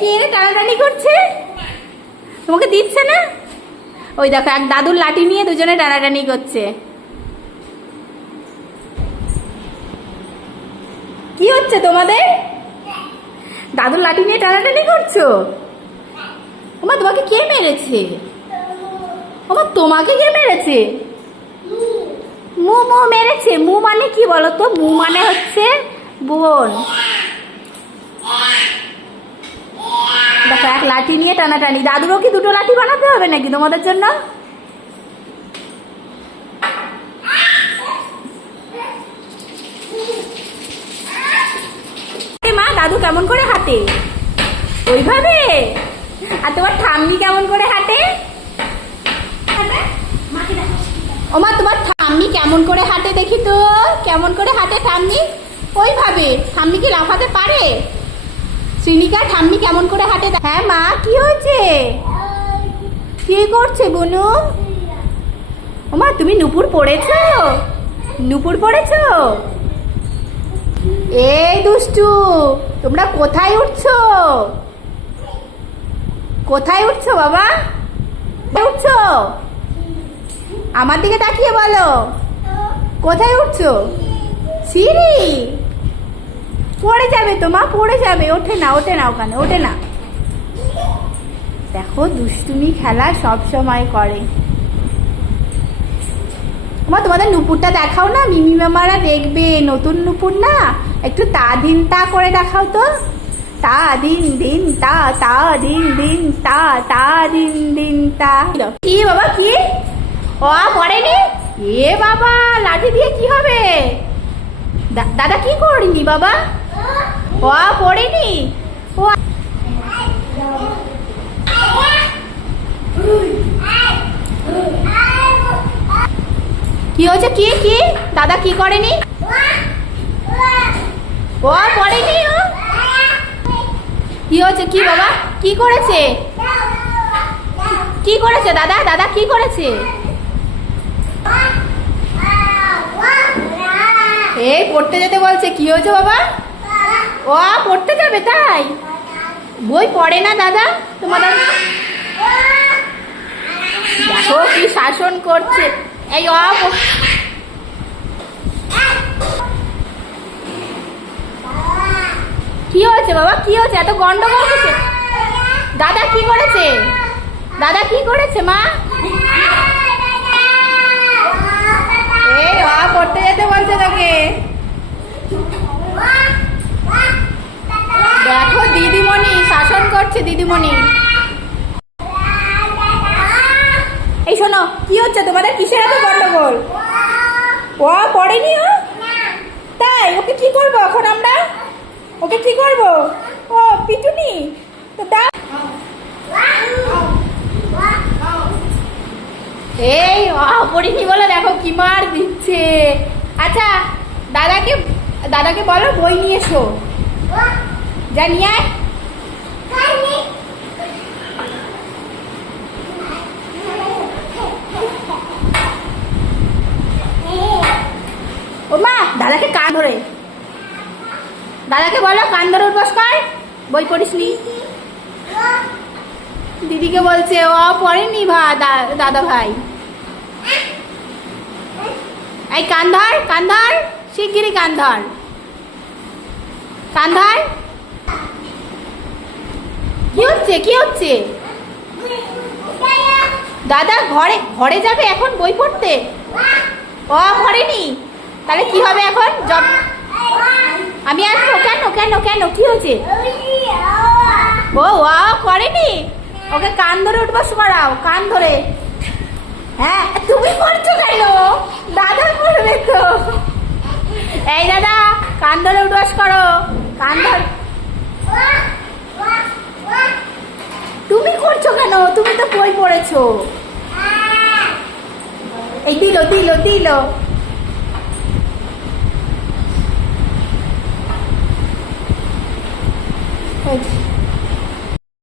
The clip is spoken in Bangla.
কে টানাটানি করছে? তোমাকে দিচ্ছে না? ওই দেখো এক দাদুর লাঠি নিয়ে দুজনে টানাটানি করছে। কি হচ্ছে তোমাদের? দাদুর লাঠি নিয়ে টানাটানি করছো? ওমা তোমাকে কে মেরেছে? ওমা তোমাকে কে মেরেছে? মু মু মেরেছে। মু মানে কি বলো তো? মু মানে হচ্ছে বোন। দেখো এক লাঠি নিয়ে টানাটানি। দাদুরও কি দুটো লাঠি বানাতে হবে নাকি তোমাদের জন্য? মা দাদু কেমন করে হাঁটে? ওইভাবে? আর তোমার ঠাম্মি কেমন করে হাঁটে? ওমা তোমার ঠাম্মি কেমন করে হাঁটে দেখি তো। কেমন করে হাঁটে ঠাম্মি? ওইভাবে। ঠাম্মি কি লাফাতে পারে? শ্রীনিকা ঠাম্মি কেমন করে হাঁটে? হ্যাঁ মা কি হয়েছে? কি করছে বনু? ওমা তুমি নুপুর পড়েছো? নুপুর পড়েছো? এই দুষ্টু, তোমরা কোথায় উঠছো? কোথায় উঠছো বাবা? উঠছো? আমার দিকে তাকিয়ে বলো, কোথায় উঠছো? সিঁড়ি? পড়ে যাবে তো মা, পড়ে যাবে। ওঠে না, ওঠে না, ওখানে ওঠে না। দেখো দুষ্টুমি খেলা সব সময় করে। মা তোমাদের নুপুরটা দেখাও না, মিমি মামারা দেখবে। নতুন নুপুর না, একটু তা দিন তা করে দেখাও তো। তা দিন দিন তা, তা দিন দিন তা, তা দিন দিন তা। কি বাবা কি? ও পড়েনি? এ বাবা লাঠি দিয়ে কি হবে? দাদা কি করিনি বাবা? ও পড়েনি? ও কি হয়েছে? কি কি দাদা কি করেনি? ও পড়েনি? ও কি হয়েছে? কি বাবা কি করেছে? কি করেছে দাদা? দাদা কি করেছে? এই পড়তে যেতে বলছে। কি হয়েছে বাবা? ও পড়তে যাবে তাই? বই পড়ে না দাদা তোমাদের? দেখো কি শাসন করছে। এই কি হয়েছে বাবা? কি হয়েছে? এত গন্ডগোল হচ্ছে? দাদা কি করেছে? দাদা কি করেছে মা? এই পড়তে যেতে বলছে তোকে। দেখো দিদিমণি শাসন করছে। দিদিমণি এই শোনো, কি হচ্ছে তোমাদের? কিসের এত গন্ডগোল? ও পড়েনি? ও তাই? ওকে কি করবো এখন আমরা? ওকে কি করবো? ও পিটুনি তো দাও। এই পড়িনি বলে দেখো কি মার দিচ্ছে। আচ্ছা দাদাকে বলো বই নিয়ে এসো। যা নিয়ে আয়। ও মা দাদাকে কান ধরে, দাদাকে বলো কান ধরে উঠবস কর। বই পড়িসনি? দিদিকে বলছে ও পড়েনি দাদা ভাই। এই কান ধর, কান ধর, শিগগিরই কান ধর, কান ধর। কি হচ্ছে? কি হচ্ছে? দাদা ঘরে যাবে এখন বই পড়তে? ও পড়েনি? তাহলে কি হবে এখন? আমি আসবো। কেন কেন কেন কি হয়েছে? ও করেনি? ওকে কান ধরে উঠবাস করাও, কান ধরে। হ্যাঁ তুমি করছো কেন? দাদা করবে তো। এই দাদা কান ধরে উঠবাস করো, কান ধর। তুমি করছো কেন? তুমি তো বই পড়েছো। এই দিল দিল দিল। ওই